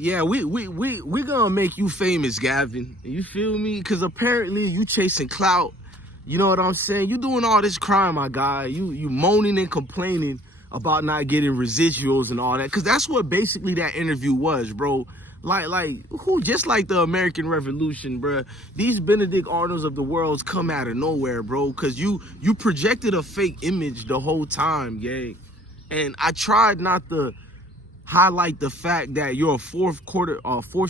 Yeah, we gonna make you famous, Gavin. You feel me? Because apparently you chasing clout. You know what I'm saying? You doing all this crime, my guy. You moaning and complaining about not getting residuals and all that. Because that's what basically that interview was, bro. Like who? Just like the American Revolution, bro. These Benedict Arnolds of the worlds come out of nowhere, bro. Because you projected a fake image the whole time, gang. And I tried not to highlight the fact that you're a fourth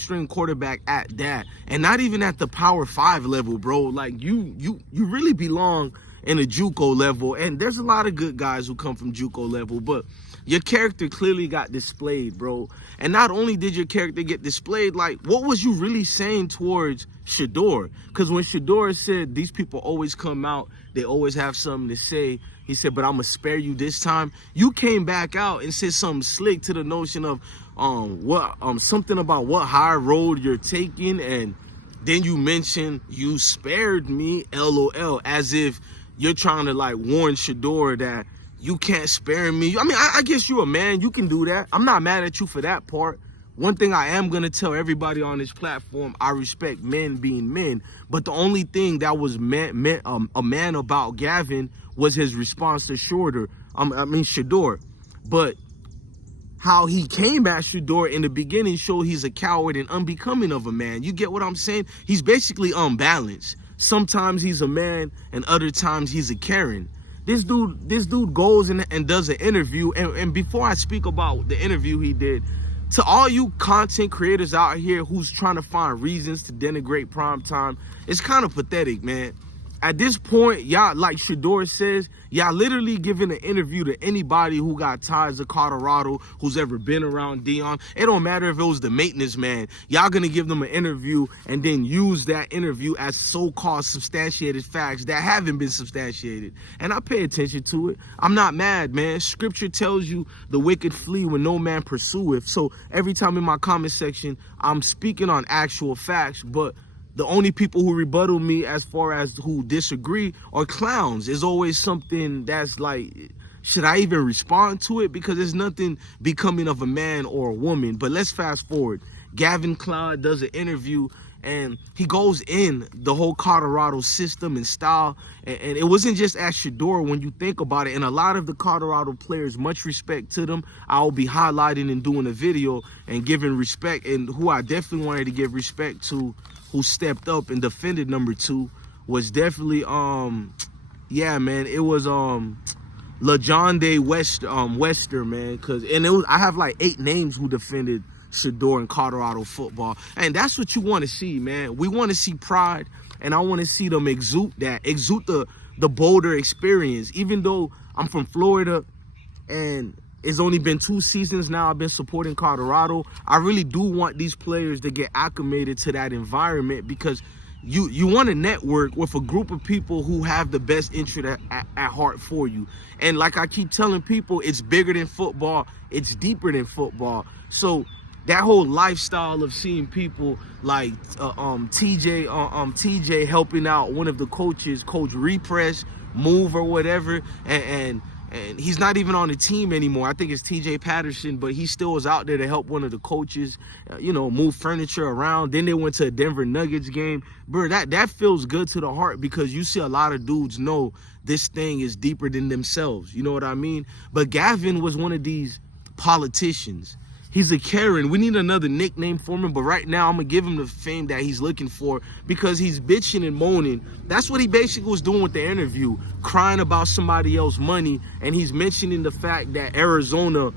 string quarterback at that, and not even at the Power 5 level, bro. Like you really belong in a JUCO level, and there's a lot of good guys who come from JUCO level, but your character clearly got displayed, bro. And not only did your character get displayed, like, what was you really saying towards Shedeur? Because when Shedeur said these people always come out, they always have something to say, he said, but I'm gonna spare you this time. You came back out and said something slick to the notion of something about what high road you're taking, and then you mentioned you spared me, LOL, as if you're trying to like warn Shedeur that you can't spare me. I mean, I guess you're a man. You can do that. I'm not mad at you for that part. One thing I am going to tell everybody on this platform, I respect men being men. But the only thing that was a man about Gavin was his response to Shedeur. But how he came at Shedeur in the beginning showed he's a coward and unbecoming of a man. You get what I'm saying? He's basically unbalanced. Sometimes he's a man and other times he's a Karen. This dude goes and does an interview, and before I speak about the interview he did, to all you content creators out here who's trying to find reasons to denigrate primetime, it's kind of pathetic, man. At this point, y'all, like Shedeur says, y'all literally giving an interview to anybody who got ties to Colorado, who's ever been around Dion. It don't matter if it was the maintenance man. Y'all gonna give them an interview and then use that interview as so-called substantiated facts that haven't been substantiated. And I pay attention to it. I'm not mad, man. Scripture tells you the wicked flee when no man pursueth. So every time in my comment section, I'm speaking on actual facts, but the only people who rebuttal me as far as who disagree are clowns. There's always something that's like, should I even respond to it? Because there's nothing becoming of a man or a woman. But let's fast forward. Gavin Cloud does an interview and he goes in the whole Colorado system and style. And it wasn't just at Shedeur when you think about it. And a lot of the Colorado players, much respect to them. I'll be highlighting and doing a video and giving respect. And who I definitely wanted to give respect to, who stepped up and defended number 2, was definitely yeah, man, it was LeJonde Wester, man, I have like 8 names who defended Shedeur in Colorado football, and that's what you want to see, man. We want to see pride, and I want to see them exude the Boulder experience. Even though I'm from Florida and it's only been 2 seasons now I've been supporting Colorado, I really do want these players to get acclimated to that environment, because you want to network with a group of people who have the best interest at heart for you. And like I keep telling people, it's bigger than football, it's deeper than football. So that whole lifestyle of seeing people like TJ helping out one of the coaches, Coach Repress, Move or whatever, and he's not even on the team anymore. I think it's TJ Patterson, but he still was out there to help one of the coaches, move furniture around. Then they went to a Denver Nuggets game. Bro, that feels good to the heart, because you see a lot of dudes know this thing is deeper than themselves. You know what I mean? But Gavin was one of these politicians. He's a Karen. We need another nickname for him, but right now I'm going to give him the fame that he's looking for, because he's bitching and moaning. That's what he basically was doing with the interview, crying about somebody else's money, and he's mentioning the fact that Arizona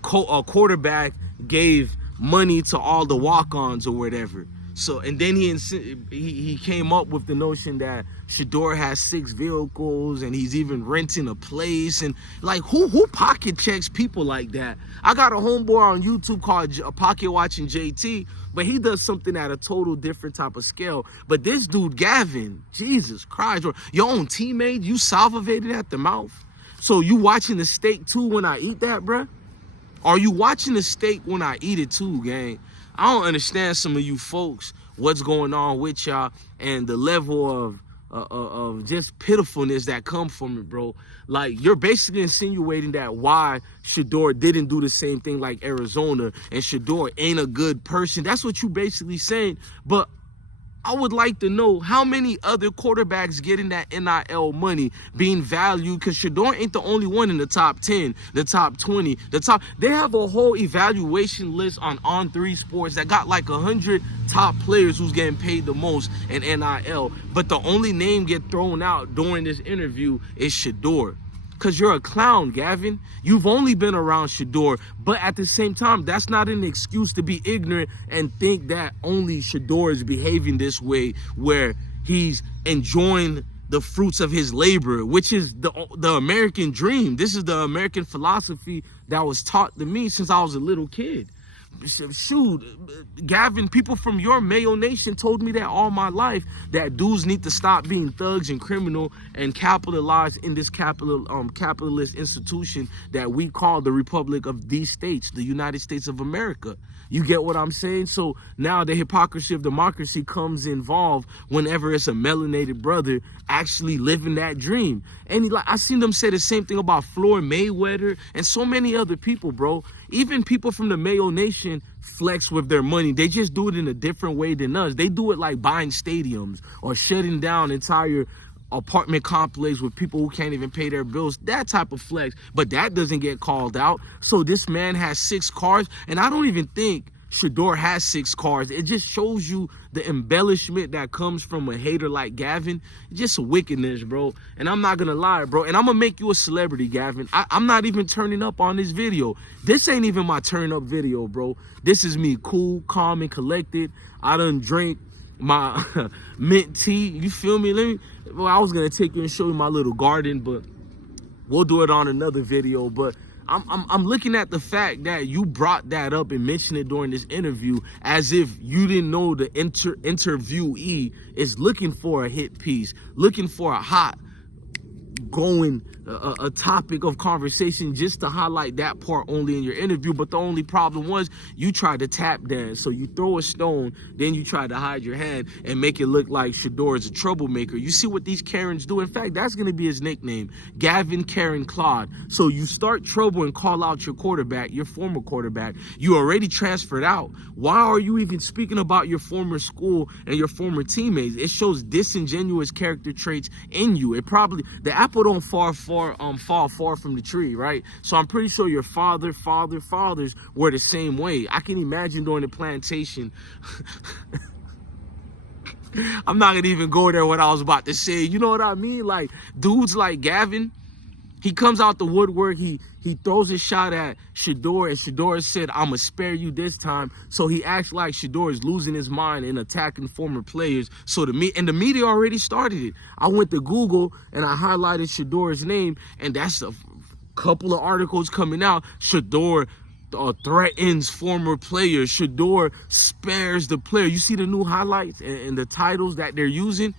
quarterback gave money to all the walk-ons or whatever. So, and then he came up with the notion that Shedeur has 6 vehicles and he's even renting a place. And like, who pocket checks people like that? I got a homeboy on YouTube called Pocket Watching JT, but he does something at a total different type of scale. But this dude, Gavin, Jesus Christ, your own teammate, you salivated at the mouth. So you watching the steak too when I eat that, bruh? Are you watching the steak when I eat it too, gang? I don't understand some of you folks, what's going on with y'all, and the level of of just pitifulness that come from it, bro. Like, you're basically insinuating that why Shedeur didn't do the same thing like Arizona, and Shedeur ain't a good person. That's what you basically saying. But I would like to know how many other quarterbacks getting that NIL money being valued, because Shedeur ain't the only one in the top 10, the top 20, they have a whole evaluation list on On3 Sports that got like 100 top players who's getting paid the most in NIL. But the only name get thrown out during this interview is Shedeur. Because you're a clown, Gavin. You've only been around Shedeur, but at the same time, that's not an excuse to be ignorant and think that only Shedeur is behaving this way, where he's enjoying the fruits of his labor, which is the American dream. This is the American philosophy that was taught to me since I was a little kid. Shoot, Gavin, people from your Mayo Nation told me that all my life, that dudes need to stop being thugs and criminal and capitalize in this capitalist institution that we call the Republic of these states, the United States of America. You get what I'm saying? So now the hypocrisy of democracy comes involved whenever it's a melanated brother actually living that dream. And I seen them say the same thing about Floyd Mayweather and so many other people, bro. Even people from the Mayo Nation flex with their money. They just do it in a different way than us. They do it like buying stadiums or shutting down entire apartment complex with people who can't even pay their bills. That type of flex. But that doesn't get called out. So this man has 6 cars, and I don't even think Shedeur has 6 cars. It just shows you the embellishment that comes from a hater like Gavin. Just wickedness, bro. And I'm not gonna lie, bro. And I'm gonna make you a celebrity, Gavin. I'm not even turning up on this video. This ain't even my turn up video, bro. This is me cool, calm, and collected. I done drank my mint tea. You feel me? Well, I was gonna take you and show you my little garden, but we'll do it on another video. But I'm looking at the fact that you brought that up and mentioned it during this interview as if you didn't know the interviewee is looking for a hit piece, looking for a hot going a topic of conversation just to highlight that part only in your interview. But the only problem was you tried to tap dance. So you throw a stone, then you try to hide your hand and make it look like Shedeur is a troublemaker. You see what these Karens do? In fact, that's going to be his nickname, Gavin Karen Claude. So you start trouble and call out your quarterback, your former quarterback. You already transferred out. Why are you even speaking about your former school and your former teammates? It shows disingenuous character traits in you. It probably, the apple don't fall far from the tree, right? So I'm pretty sure your fathers were the same way. I can imagine during the plantation. I'm not gonna even go there what I was about to say. You know what I mean? Like dudes like Gavin, he comes out the woodwork, he throws a shot at Shedeur, and Shedeur said, "I'ma spare you this time." So he acts like Shedeur is losing his mind and attacking former players. So the media already started it. I went to Google and I highlighted Shedeur's name, and that's a couple of articles coming out. Shedeur threatens former players. Shedeur spares the player. You see the new highlights and the titles that they're using?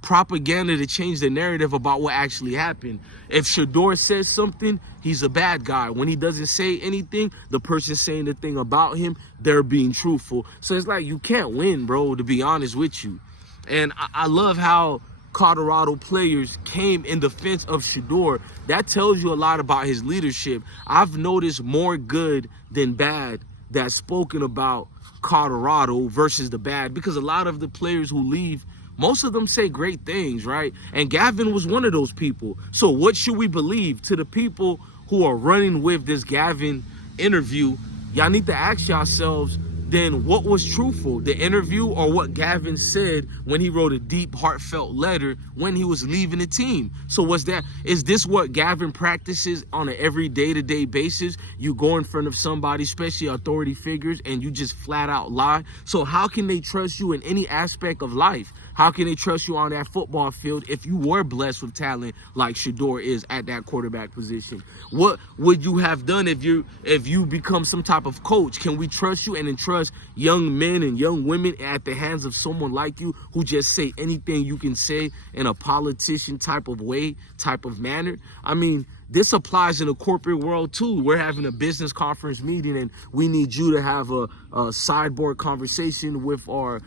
Propaganda to change the narrative about what actually happened. If Shedeur says something, he's a bad guy. When he doesn't say anything, the person saying the thing about him, they're being truthful. So it's like you can't win, bro, to be honest with you. And I love how Colorado players came in defense of Shedeur. That tells you a lot about his leadership. I've noticed more good than bad that's spoken about Colorado versus the bad, because a lot of the players who leave, most of them say great things, right? And Gavin was one of those people. So what should we believe? To the people who are running with this Gavin interview, y'all need to ask yourselves, then what was truthful, the interview or what Gavin said when he wrote a deep, heartfelt letter when he was leaving the team? So is this what Gavin practices on an every day-to-day basis? You go in front of somebody, especially authority figures, and you just flat out lie. So how can they trust you in any aspect of life? How can they trust you on that football field if you were blessed with talent like Shedeur is at that quarterback position? What would you have done if you become some type of coach? Can we trust you and entrust young men and young women at the hands of someone like you who just say anything you can say in a politician type of way, type of manner? I mean, this applies in the corporate world too. We're having a business conference meeting and we need you to have a sideboard conversation with our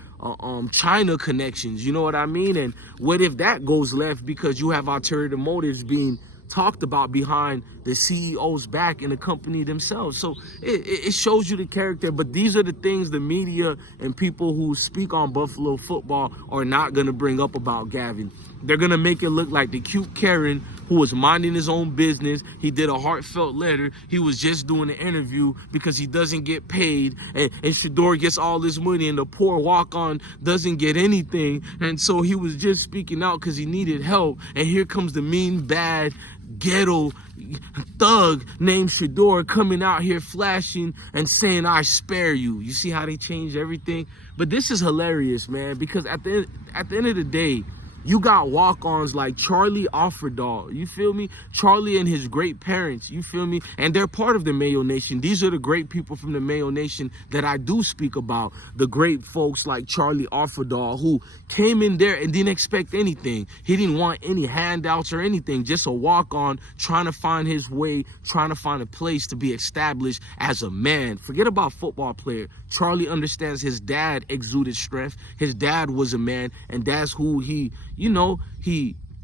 China connections. You know what I mean? And what if that goes left because you have ulterior motives being talked about behind the CEO's back in the company themselves? So it shows you the character. But these are the things the media and people who speak on Buffalo football are not going to bring up about Gavin. They're going to make it look like the cute Karen who was minding his own business. He did a heartfelt letter. He was just doing an interview because he doesn't get paid. And Shedeur gets all this money and the poor walk-on doesn't get anything. And so he was just speaking out because he needed help. And here comes the mean, bad, ghetto thug named Shedeur coming out here flashing and saying, I spare you. You see how they changed everything? But this is hilarious, man, because at the end of the day, you got walk-ons like Charlie Offerdahl, you feel me? Charlie and his great parents, you feel me? And they're part of the Mayo Nation. These are the great people from the Mayo Nation that I do speak about. The great folks like Charlie Offerdahl who came in there and didn't expect anything. He didn't want any handouts or anything, just a walk-on trying to find his way, trying to find a place to be established as a man. Forget about football player. Charlie understands his dad exuded strength. His dad was a man, and that's who he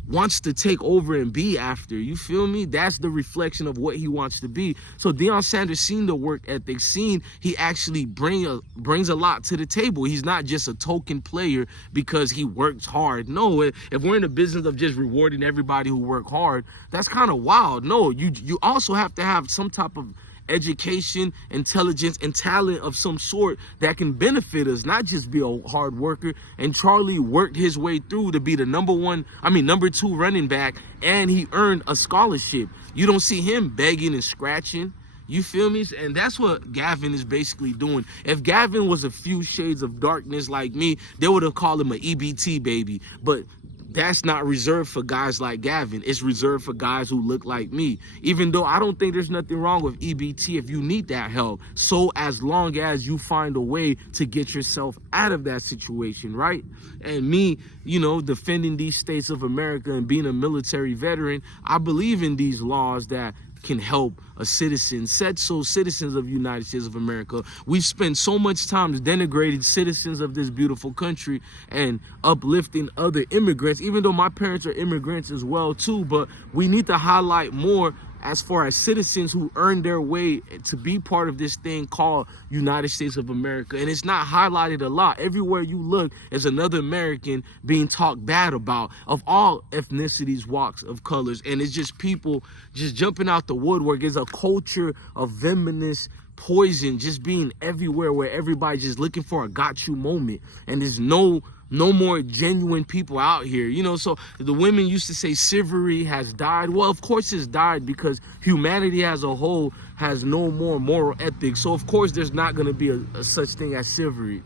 wants to take over and be after. You feel me? That's the reflection of what he wants to be. So Deion Sanders seen the work ethic, seen he actually brings a lot to the table. He's not just a token player because he works hard. No, if we're in the business of just rewarding everybody who work hard, that's kind of wild. No, you also have to have some type of education, intelligence, and talent of some sort that can benefit us, not just be a hard worker. And Charlie worked his way through to be the number 2 running back, and he earned a scholarship. You don't see him begging and scratching. You feel me? And that's what Gavin is basically doing. If Gavin was a few shades of darkness like me, they would have called him an EBT baby. But that's not reserved for guys like Gavin. It's reserved for guys who look like me. Even though I don't think there's nothing wrong with EBT if you need that help. So as long as you find a way to get yourself out of that situation, right? And me, defending these states of America and being a military veteran, I believe in these laws that can help a citizen, citizens of the United States of America. We've spent so much time denigrating citizens of this beautiful country and uplifting other immigrants, even though my parents are immigrants as well too, but we need to highlight more as far as citizens who earned their way to be part of this thing called United States of America. And it's not highlighted a lot. Everywhere you look is another American being talked bad about, of all ethnicities, walks of colors. And it's just people just jumping out the woodwork. It's a culture of venomous poison just being everywhere, where everybody's just looking for a got you moment. And there's no more genuine people out here. So the women used to say chivalry has died. Well, of course it's died because humanity as a whole has no more moral ethics. So of course there's not going to be a such thing as chivalry.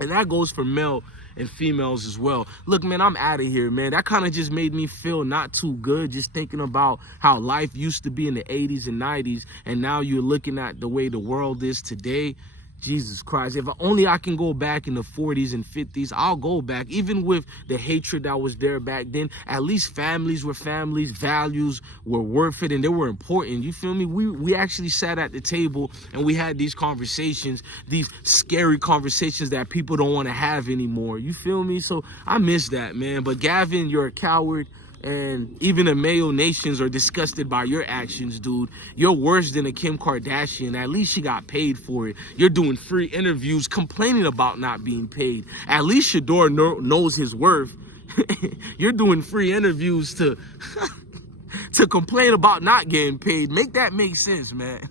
And that goes for male and females as well. Look, man, I'm out of here, man. That kind of just made me feel not too good, just thinking about how life used to be in the 80s and 90s, and now you're looking at the way the world is today. Jesus Christ, if only I can go back in the 40s and 50s, I'll go back. Even with the hatred that was there back then, at least families were families, values were worth it, and they were important. You feel me? We actually sat at the table and we had these conversations, these scary conversations that people don't want to have anymore. You feel me? So I miss that, man. But Gavin, you're a coward. And even the Mayo Nations are disgusted by your actions, dude. You're worse than a Kim Kardashian. At least she got paid for it. You're doing free interviews complaining about not being paid. At least Shedeur knows his worth. You're doing free interviews to complain about not getting paid. Make that make sense, man.